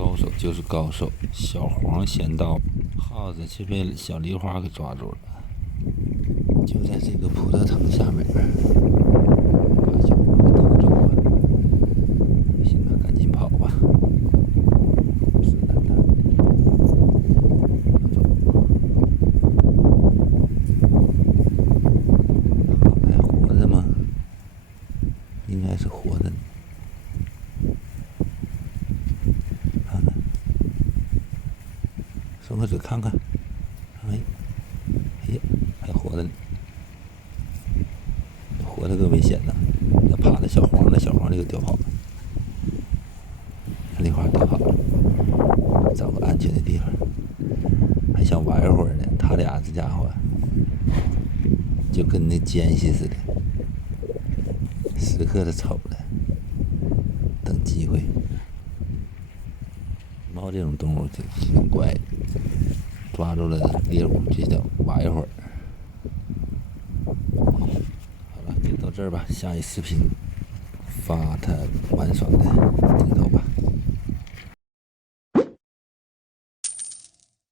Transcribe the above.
高手就是高手，小黄先到，耗子却被小梨花给抓住了，就在这个葡萄藤下面，把小黄给偷走了。行了，赶紧跑吧！是的，好的，还活着吗？应该是活的。松开嘴看看，哎呀，还活着呢，活着可危险呐！要趴在小黄，那小黄就给叼跑了，梨花叼跑了，找个安全的地方，还想玩一会儿呢。他俩这家伙就跟那奸细似的，时刻的瞅着，等机会。猫这种动物就挺怪的，抓住了猎物就想玩一会儿。好了，就到这儿吧，下一视频发他玩耍的镜头吧。